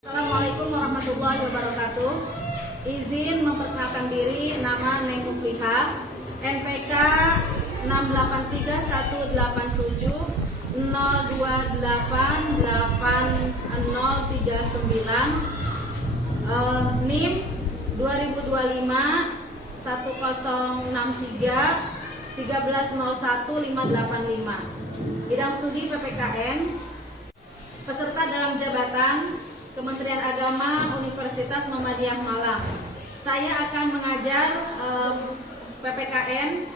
Assalamualaikum warahmatullahi wabarakatuh. Izin memperkenalkan diri, nama Neng Mufliha, NPK 683188039, NIM 2025 1063 1301585. Bidang studi PPKN. Peserta dalam jabatan Kementerian Agama Universitas Muhammadiyah Malang. Saya akan mengajar PPKN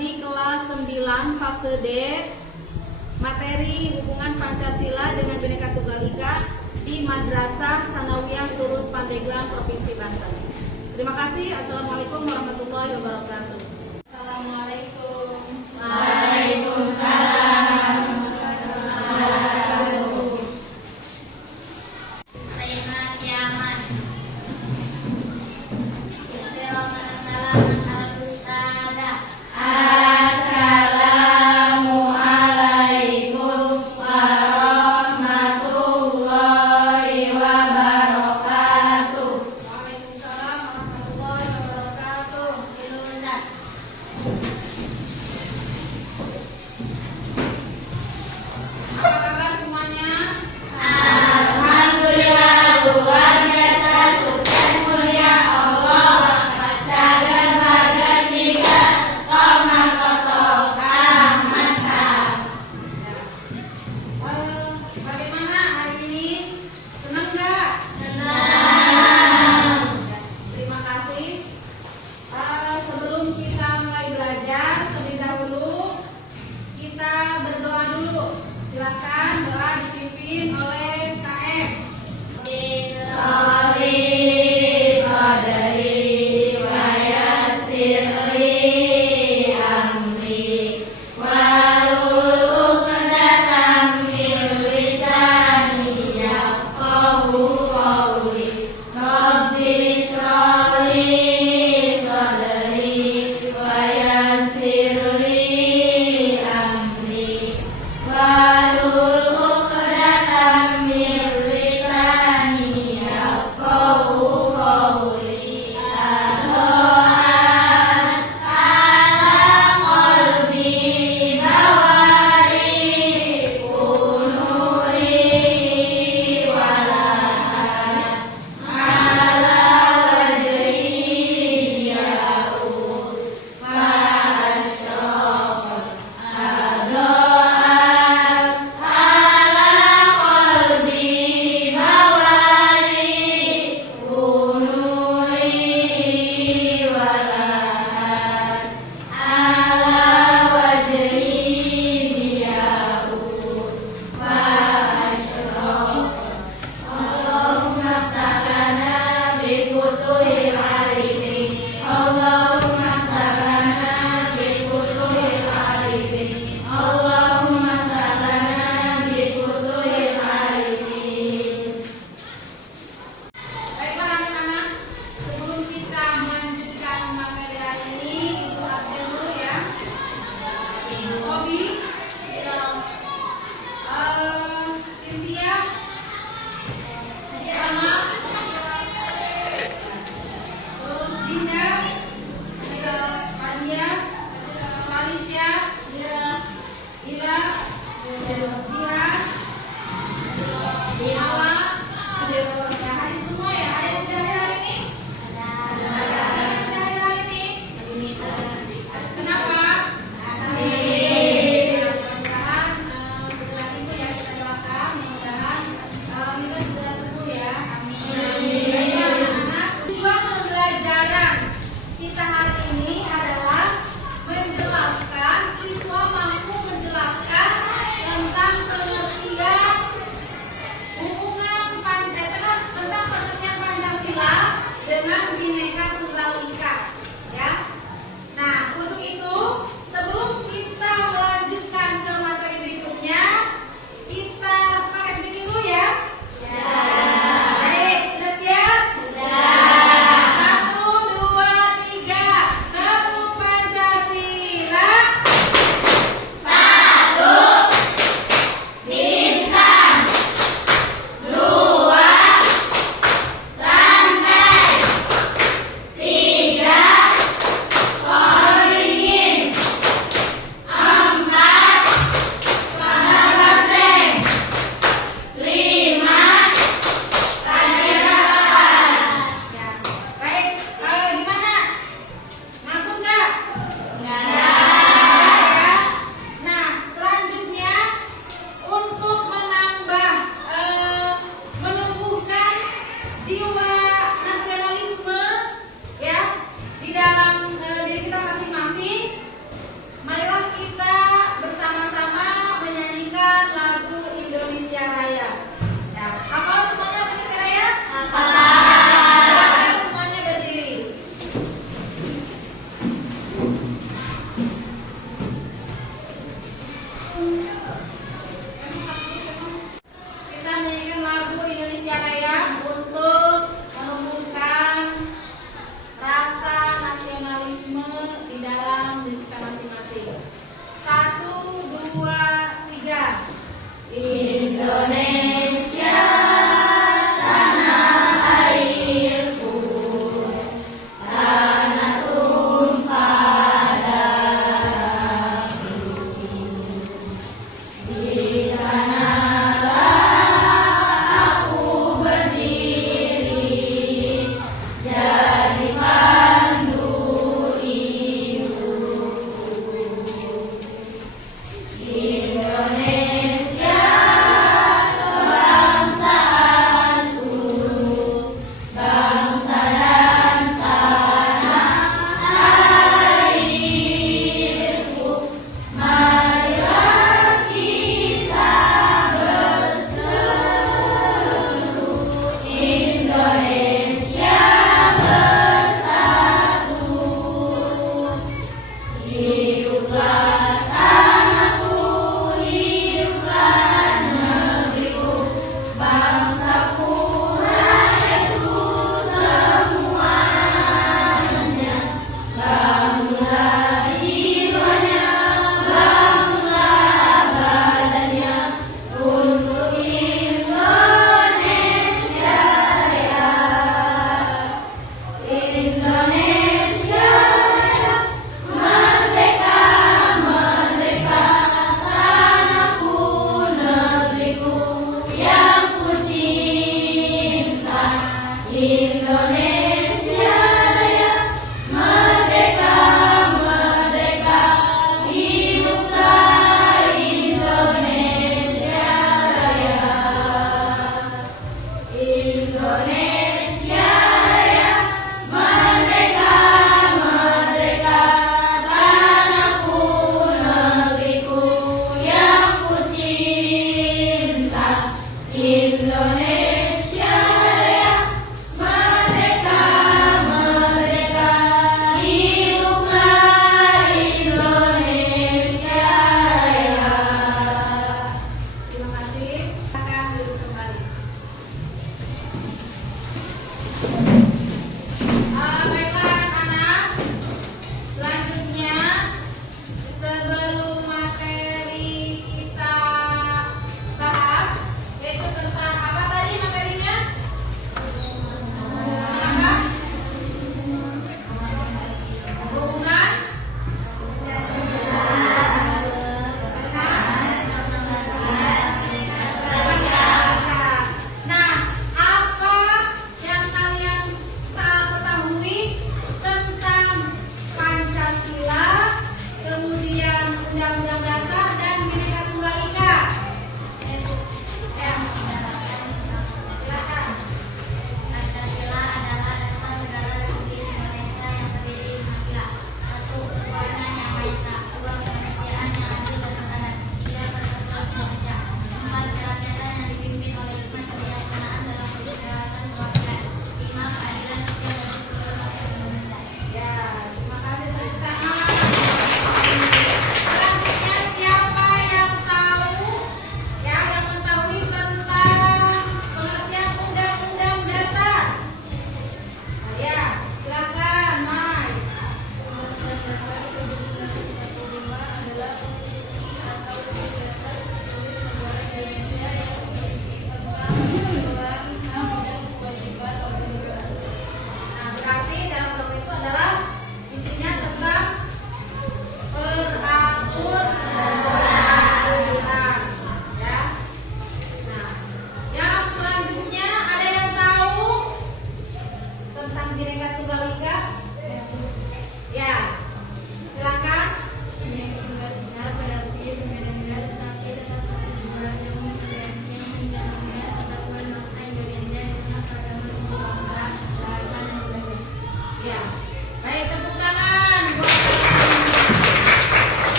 di kelas 9 fase D, materi hubungan Pancasila dengan Bhinneka Tunggal Ika di Madrasah Sanawiyah Turus Pandeglang, Provinsi Banten. Terima kasih. Assalamualaikum warahmatullahi wabarakatuh. Assalamualaikum. Waalaikumsalam. Silakan doa dipimpin oleh KM. Tiga. Indonesia tanah airku, tanah tumpah darahku. Di sanalah aku berdiri, jadi pandu hidupku. Indonesia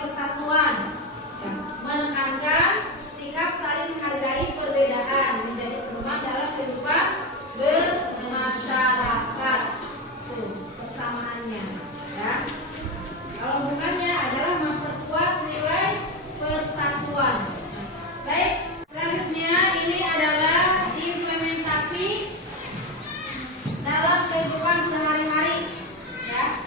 persatuan, menekankan sikap saling menghargai perbedaan menjadi pedoman dalam kehidupan bermasyarakat. Tuh, persamaannya, ya. Kalau bukannya adalah memperkuat nilai persatuan. Baik, selanjutnya ini adalah implementasi dalam kehidupan sehari-hari, ya.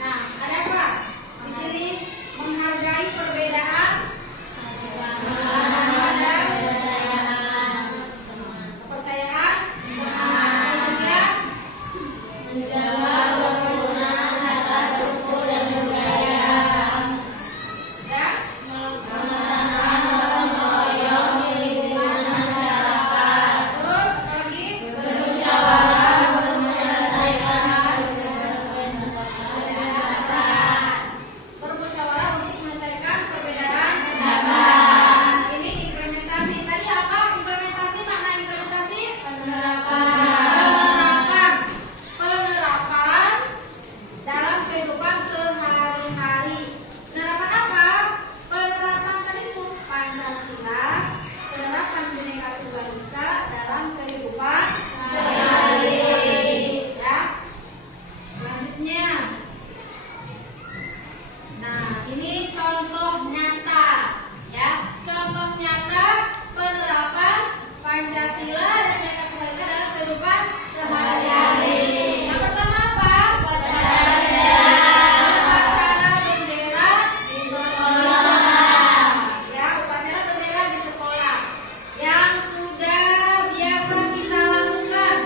Nah, ada apa? Di sini menghargai perbedaan, kepercayaan, kemudian menjaga kerukunan atas suku dan budaya, dan melaksanakan gotong royong di lingkungan masyarakat, terus lagi bermusyawarah untuk menyelesaikan bermusyawarah untuk menyelesaikan perbedaan pendapat, Ini implementasi. Tadi apa implementasi? Makna implementasi? penerapan, Penerapan dalam kehidupan sehari-hari. Penerapan apa? Penerapan tadi itu Pancasila, penerapan Bhinneka Tunggal Ika dalam kehidupan sehari-hari. Ya. Selanjutnya. Nah, ini contoh nyata, ya. Contoh nyata penerapan Pancasila dan Bhinneka Tunggal Ika dalam kehidupan sehari-hari. Yang pertama apa? Upacara bendera di sekolah, ya, upacara bendera di sekolah yang sudah biasa kita lakukan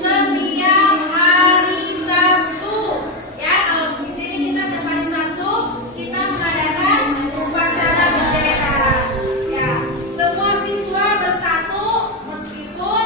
setiap hari Sabtu, ya. Kalau di sini kita setiap hari Sabtu kita mengadakan upacara bendera, ya. Semua siswa bersatu meskipun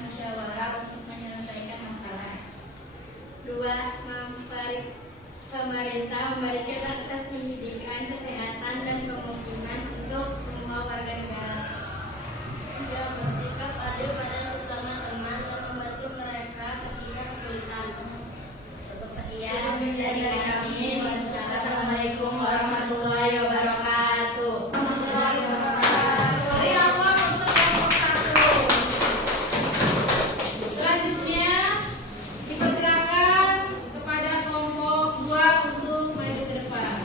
musyawarah untuk menyelesaikan masalah. 2. Pemerintah memberikan akses pendidikan, kesehatan, dan pemukiman untuk semua warga negara. 3. Bersikap adil pada sesama teman dan membantu mereka ketika kesulitan. Cukup sekian dari kami. Wassalamualaikum warahmatullahi wabarakatuh. Dari awal untuk kelompok 1. Selanjutnya dipersilakan kepada kelompok 2 untuk maju ke depan.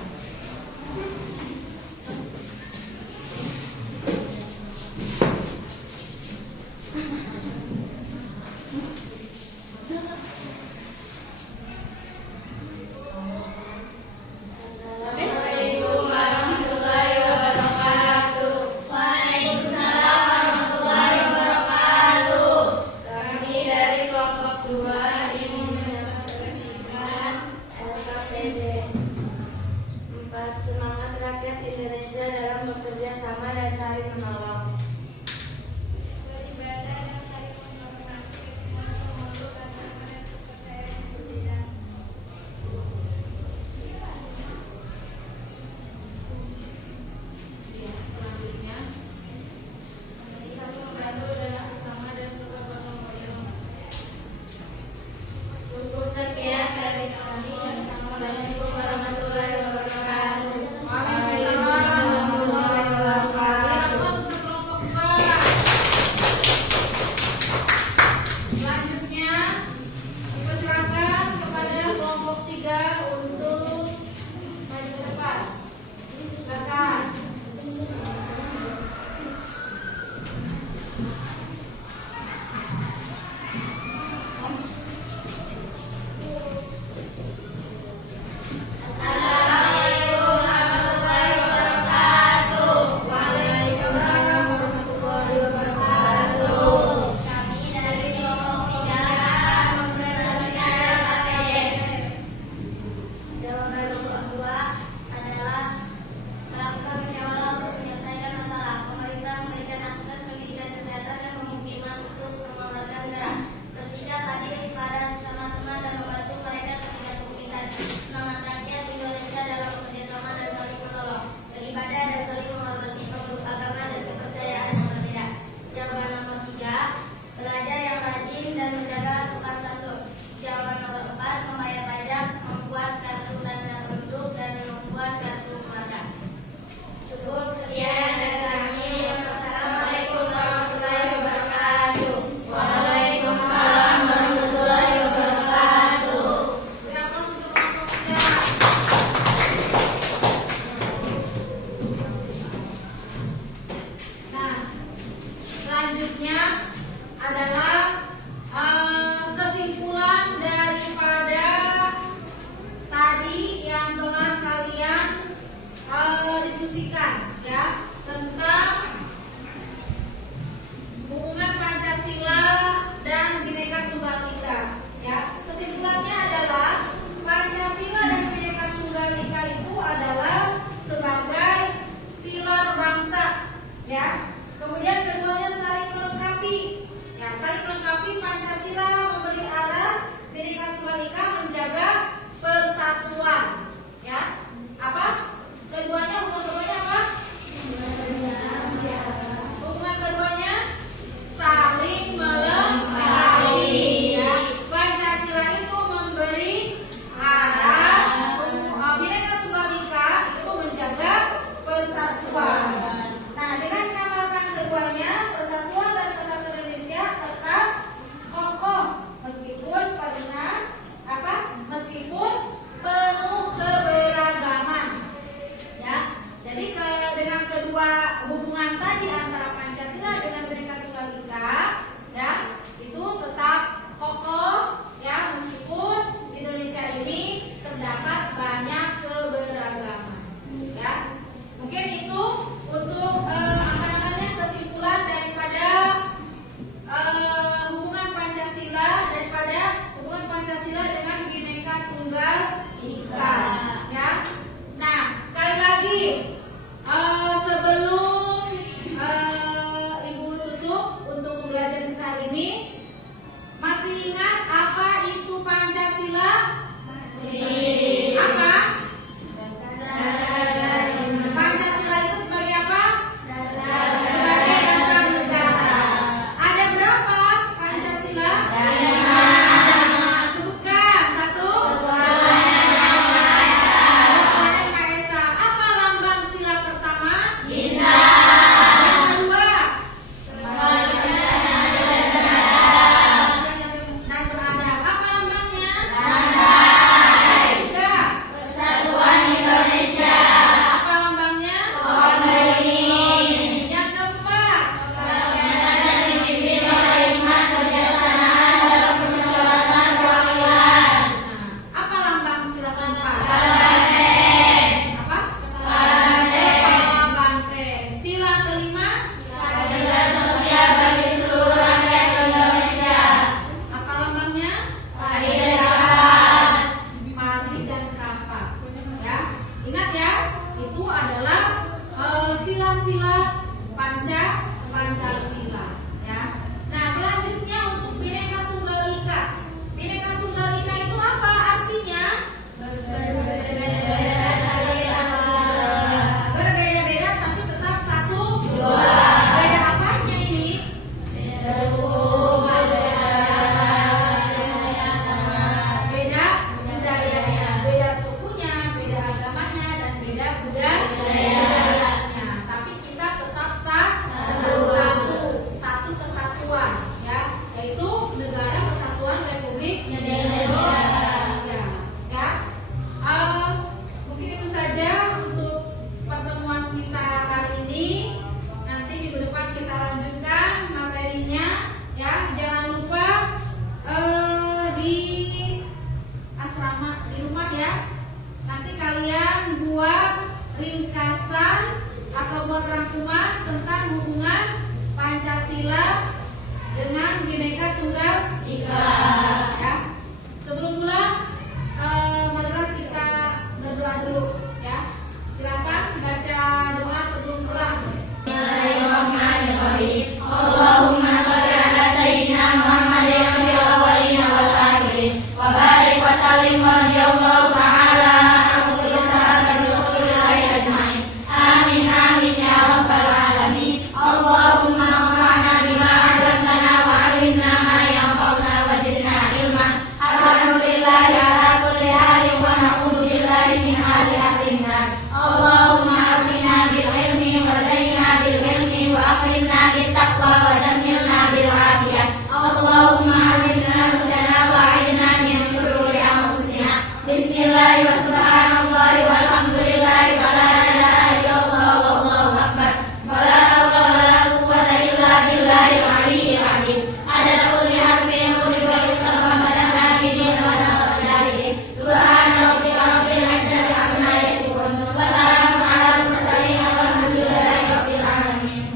Salim radhiyallahu ta'ala anhu li sahabati Rasulillah ajma'in. Amin amin ya rabbal alamin. Allahumma anfa'na bima 'allamtana wa 'allimna ma yanfa'una wa zidna ilma. Alhamdulillahi ala kulli halin wa na'udzu billahi min hali ahlin nar. Allahumma aghna bil ilmi wa zayyinna bil ilmi wa akrimna bit taqwa wa dammirna bil 'afiyah. Allahumma aghna rusdana wa 'idna min shururi anfusina. Bismillah wa subhanallah walhamdulillah wa la ilaha illallah wallahu akbar. Wa la hawla wa la quwwata illa billahil aliyyil azim. Adada kulli harfin kutiba yutamma badana bidin wa taqdarihi. Subhana rabbika rabbil izzati amma yasifun. Wa salamun ala mursalin walhamdulillahi rabbil alamin.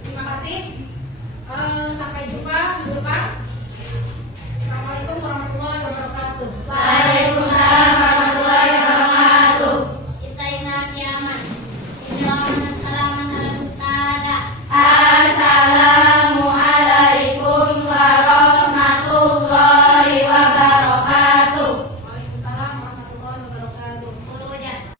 Terima kasih. Sampai jumpa minggu depan. Assalamualaikum warahmatullahi wabarakatuh. Waalaikumsalam warahmatullahi wabarakatuh. Istaina kiamat. Inna